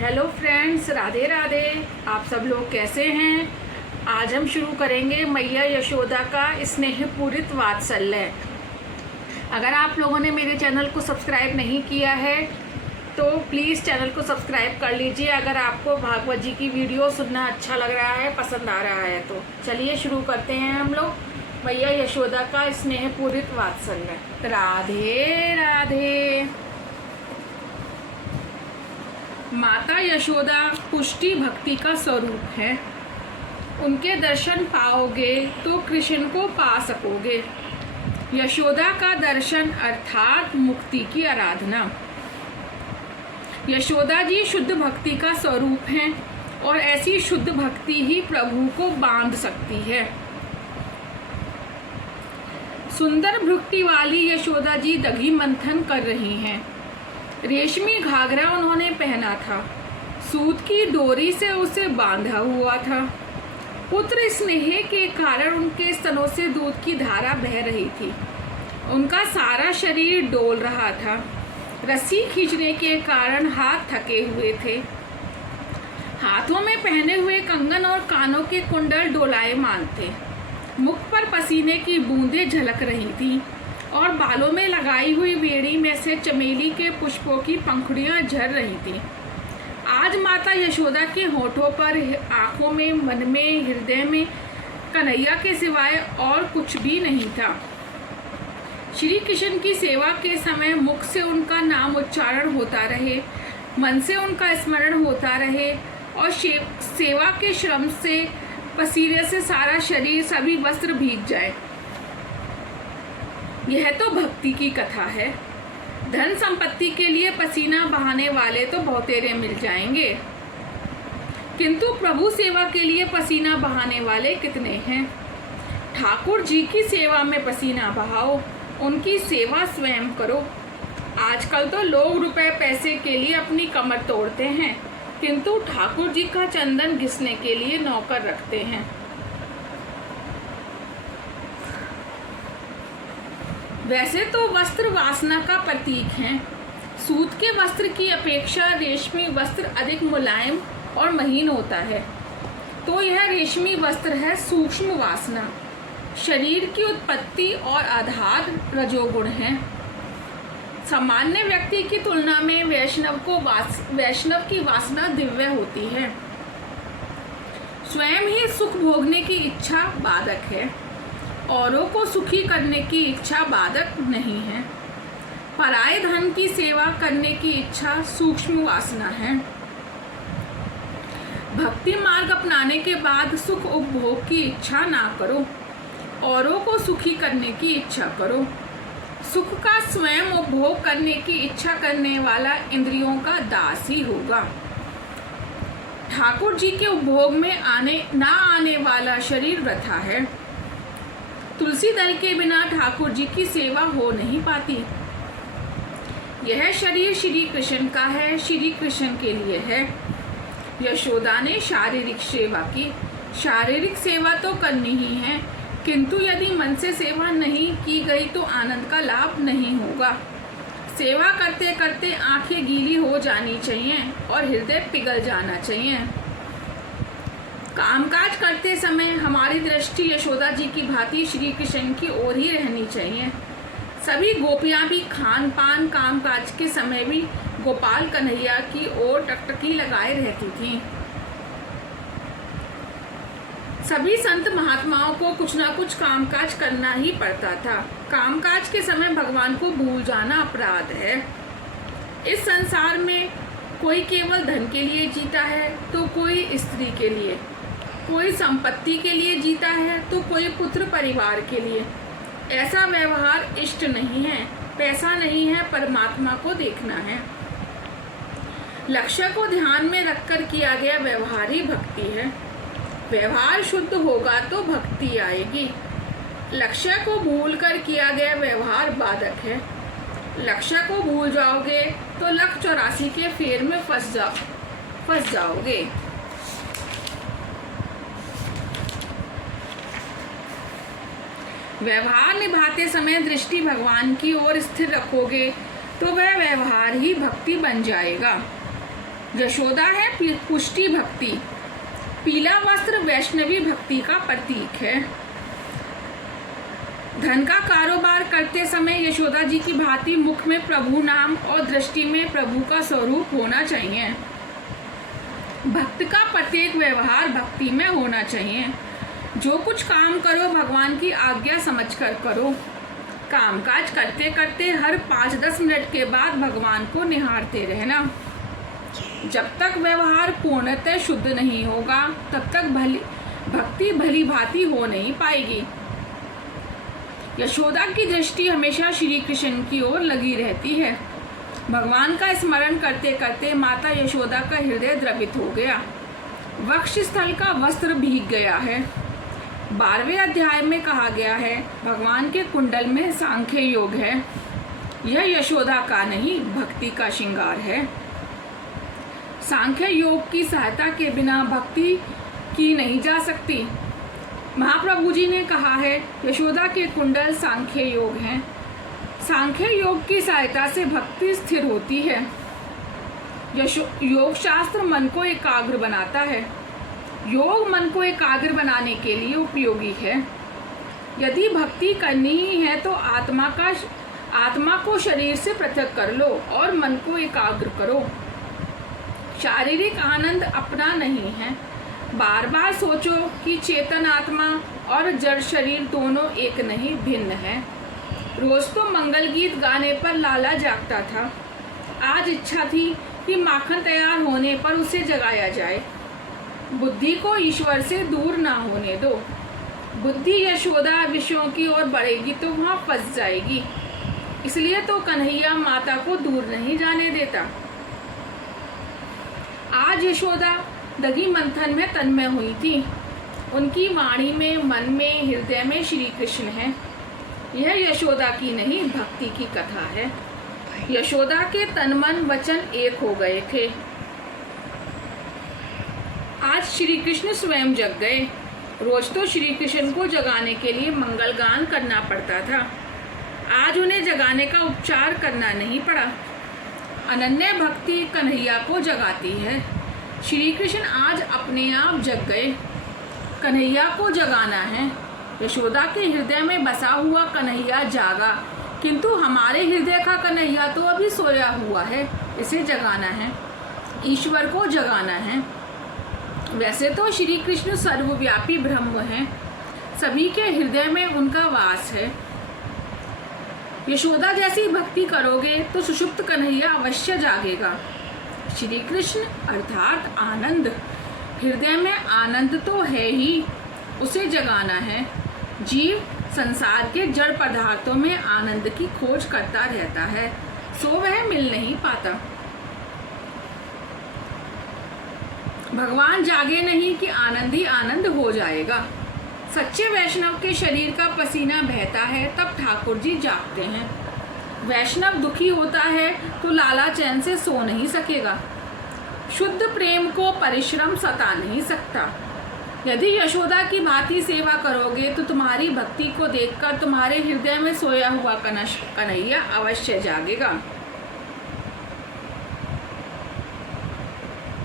Hello friends, Radhe Radhe. आप सब लोग कैसे हैं? आज हम शुरू करेंगे मैया यशोदा का स्नेहपूरित वात्सल्य। अगर आप लोगों ने मेरे चैनल को सब्सक्राइब नहीं किया है तो प्लीज़ चैनल को सब्सक्राइब कर लीजिए। अगर आपको भागवत जी की वीडियो सुनना अच्छा लग रहा है, पसंद आ रहा है तो चलिए शुरू करते हैं हम लोग मैया यशोदा का स्नेहपूरित वात्सल्य। राधे राधे। माता यशोदा पुष्टि भक्ति का स्वरूप है। उनके दर्शन पाओगे तो कृष्ण को पा सकोगे। यशोदा का दर्शन अर्थात मुक्ति की आराधना। यशोदा जी शुद्ध भक्ति का स्वरूप हैं और ऐसी शुद्ध भक्ति ही प्रभु को बांध सकती है। सुंदर भ्रुकुटी वाली यशोदा जी दही मंथन कर रही हैं। रेशमी घाघरा उन्होंने पहना था, सूत की डोरी से उसे बांधा हुआ था। पुत्र स्नेह के कारण उनके स्तनों से दूध की धारा बह रही थी। उनका सारा शरीर डोल रहा था। रस्सी खींचने के कारण हाथ थके हुए थे। हाथों में पहने हुए कंगन और कानों के कुंडल डोलायमान थे। मुख पर पसीने की बूंदें झलक रही थी और बालों में लगाई हुई बेड़ी में से चमेली के पुष्पों की पंखुड़ियां झर रही थीं। आज माता यशोदा के होठों पर, आंखों में, मन में, हृदय में कन्हैया के सिवाय और कुछ भी नहीं था। श्री कृष्ण की सेवा के समय मुख से उनका नाम उच्चारण होता रहे, मन से उनका स्मरण होता रहे और सेवा के श्रम से, पसीने से सारा शरीर, सभी वस्त्र भीग जाए। यह तो भक्ति की कथा है। धन संपत्ति के लिए पसीना बहाने वाले तो बहुतेरे मिल जाएंगे, किंतु प्रभु सेवा के लिए पसीना बहाने वाले कितने हैं। ठाकुर जी की सेवा में पसीना बहाओ, उनकी सेवा स्वयं करो। आजकल तो लोग रुपए पैसे के लिए अपनी कमर तोड़ते हैं, किंतु ठाकुर जी का चंदन घिसने के लिए नौकर रखते हैं। वैसे तो वस्त्र वासना का प्रतीक हैं। सूत के वस्त्र की अपेक्षा रेशमी वस्त्र अधिक मुलायम और महीन होता है, तो यह रेशमी वस्त्र है सूक्ष्म वासना। शरीर की उत्पत्ति और आधार रजोगुण है। सामान्य व्यक्ति की तुलना में वैष्णव की वासना दिव्य होती है। स्वयं ही सुख भोगने की इच्छा बाधक है, औरों को सुखी करने की इच्छा बाधक नहीं है। पराये धन की सेवा करने की इच्छा सूक्ष्म वासना है। भक्ति मार्ग अपनाने के बाद सुख उपभोग की इच्छा ना करो, औरों को सुखी करने की इच्छा करो। सुख का स्वयं उपभोग करने की इच्छा करने वाला इंद्रियों का दास ही होगा। ठाकुर जी के उपभोग में आने वाला शरीर वृथा है। तुलसी दल के बिना ठाकुर जी की सेवा हो नहीं पाती। यह शरीर श्री कृष्ण का है, श्री कृष्ण के लिए है। यशोदा ने शारीरिक सेवा की। शारीरिक सेवा तो करनी ही है, किंतु यदि मन से सेवा नहीं की गई तो आनंद का लाभ नहीं होगा। सेवा करते करते आंखें गीली हो जानी चाहिए और हृदय पिघल जाना चाहिए। कामकाज करते समय हमारी दृष्टि यशोदा जी की भांति श्री कृष्ण की ओर ही रहनी चाहिए। सभी गोपियां भी खान पान कामकाज के समय भी गोपाल कन्हैया की ओर टकटकी लगाए रहती थीं। सभी संत महात्माओं को कुछ ना कुछ कामकाज करना ही पड़ता था। कामकाज के समय भगवान को भूल जाना अपराध है। इस संसार में कोई केवल धन के लिए जीता है तो कोई स्त्री के लिए, कोई संपत्ति के लिए जीता है तो कोई पुत्र परिवार के लिए। ऐसा व्यवहार इष्ट नहीं है। पैसा नहीं है, परमात्मा को देखना है। लक्ष्य को ध्यान में रखकर किया गया व्यवहार ही भक्ति है। व्यवहार शुद्ध होगा तो भक्ति आएगी। लक्ष्य को भूलकर किया गया व्यवहार बाधक है। लक्ष्य को भूल जाओगे तो लख 84 के फेर में फंस जाओगे। व्यवहार निभाते समय दृष्टि भगवान की ओर स्थिर रखोगे तो वह व्यवहार ही भक्ति बन जाएगा। यशोदा है पुष्टि भक्ति। पीला वस्त्र वैष्णवी भक्ति का प्रतीक है। धन का कारोबार करते समय यशोदा जी की भांति मुख में प्रभु नाम और दृष्टि में प्रभु का स्वरूप होना चाहिए। भक्त का प्रत्येक व्यवहार भक्ति में होना चाहिए। जो कुछ काम करो भगवान की आज्ञा समझकर करो। कामकाज करते करते हर 5-10 मिनट के बाद भगवान को निहारते रहना। जब तक व्यवहार पूर्णतः शुद्ध नहीं होगा तब तक भक्ति भली भांति हो नहीं पाएगी। यशोदा की दृष्टि हमेशा श्री कृष्ण की ओर लगी रहती है। भगवान का स्मरण करते करते माता यशोदा का हृदय द्रवित हो गया। वक्ष स्थल का वस्त्र भीग गया है। 12वें अध्याय में कहा गया है भगवान के कुंडल में सांख्य योग है। यह यशोदा का नहीं भक्ति का श्रृंगार है। सांख्य योग की सहायता के बिना भक्ति की नहीं जा सकती। महाप्रभु जी ने कहा है यशोदा के कुंडल सांख्य योग हैं। सांख्य योग की सहायता से भक्ति स्थिर होती है। योग शास्त्र मन को एकाग्र बनाता है। योग मन को एकाग्र बनाने के लिए उपयोगी है। यदि भक्ति करनी ही है तो आत्मा को शरीर से पृथक कर लो और मन को एकाग्र करो। शारीरिक आनंद अपना नहीं है। बार बार सोचो कि चेतन आत्मा और जड़ शरीर दोनों एक नहीं भिन्न है। रोज तो मंगल गीत गाने पर लाला जागता था। आज इच्छा थी कि माखन तैयार होने पर उसे जगाया जाए। बुद्धि को ईश्वर से दूर ना होने दो। बुद्धि यशोदा विषयों की ओर बढ़ेगी तो वहाँ फंस जाएगी। इसलिए तो कन्हैया माता को दूर नहीं जाने देता। आज यशोदा दही मंथन में तन्मय हुई थी। उनकी वाणी में, मन में, हृदय में श्री कृष्ण है। यह यशोदा की नहीं भक्ति की कथा है। यशोदा के तन मन वचन एक हो गए थे। आज श्री कृष्ण स्वयं जग गए। रोज तो श्री कृष्ण को जगाने के लिए मंगल गान करना पड़ता था। आज उन्हें जगाने का उपचार करना नहीं पड़ा। अनन्य भक्ति कन्हैया को जगाती है। श्री कृष्ण आज अपने आप जग गए। कन्हैया को जगाना है। यशोदा के हृदय में बसा हुआ कन्हैया जागा, किंतु हमारे हृदय का कन्हैया तो अभी सोया हुआ है। इसे जगाना है, ईश्वर को जगाना है। वैसे तो श्री कृष्ण सर्वव्यापी ब्रह्म हैं, सभी के हृदय में उनका वास है। यशोदा जैसी भक्ति करोगे तो सुषुप्त कन्हैया अवश्य जागेगा। श्री कृष्ण अर्थात आनंद, हृदय में आनंद तो है ही, उसे जगाना है। जीव संसार के जड़ पदार्थों में आनंद की खोज करता रहता है, सो वह मिल नहीं पाता। भगवान जागे नहीं कि आनंद ही आनंद हो जाएगा। सच्चे वैष्णव के शरीर का पसीना बहता है तब ठाकुर जी जागते हैं। वैष्णव दुखी होता है तो लाला चैन से सो नहीं सकेगा। शुद्ध प्रेम को परिश्रम सता नहीं सकता। यदि यशोदा की भांति सेवा करोगे तो तुम्हारी भक्ति को देखकर तुम्हारे हृदय में सोया हुआ कन्हैया अवश्य जागेगा।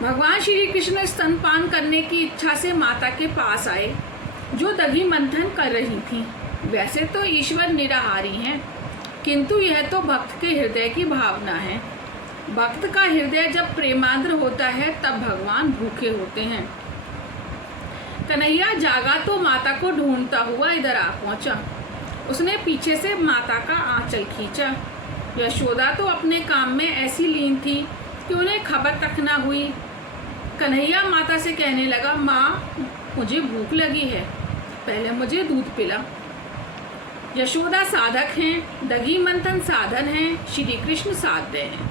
भगवान श्री कृष्ण स्तनपान करने की इच्छा से माता के पास आए, जो दही मंथन कर रही थी। वैसे तो ईश्वर निराहारी हैं, किंतु यह तो भक्त के हृदय की भावना है। भक्त का हृदय जब प्रेमार्द्र होता है तब भगवान भूखे होते हैं। कन्हैया जागा तो माता को ढूंढता हुआ इधर आ पहुंचा। उसने पीछे से माता का आंचल खींचा। यशोदा तो अपने काम में ऐसी लीन थी कि उन्हें खबर तक ना हुई। कन्हैया माता से कहने लगा, माँ मुझे भूख लगी है, पहले मुझे दूध पिला। यशोदा साधक हैं, दही मंथन साधन है, श्री कृष्ण साध्य हैं।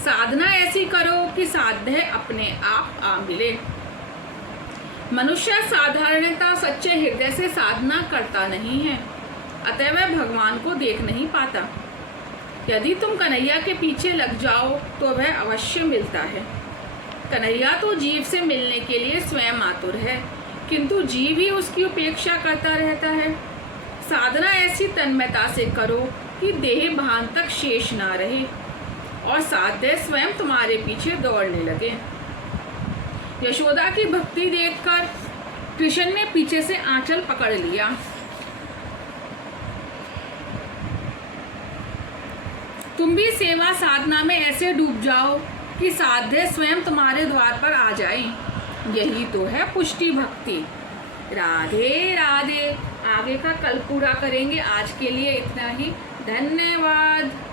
साधना ऐसी करो कि साध्य अपने आप आ मिले। मनुष्य साधारणतः सच्चे हृदय से साधना करता नहीं है, अतः वह भगवान को देख नहीं पाता। यदि तुम कन्हैया के पीछे लग जाओ तो वह अवश्य मिलता है। कन्हैया तो जीव से मिलने के लिए स्वयं आतुर है, किंतु जीव ही उसकी उपेक्षा करता रहता है। साधना ऐसी तन्मयता से करो कि देह भान तक शेष ना रहे। और साध्य स्वयं तुम्हारे पीछे दौड़ने लगे। यशोदा की भक्ति देखकर कृष्ण ने पीछे से आंचल पकड़ लिया। तुम भी सेवा साधना में ऐसे डूब जाओ कि साध्य स्वयं तुम्हारे द्वार पर आ जाए। यही तो है पुष्टि भक्ति। राधे राधे। आगे का कल पूरा करेंगे। आज के लिए इतना ही। धन्यवाद।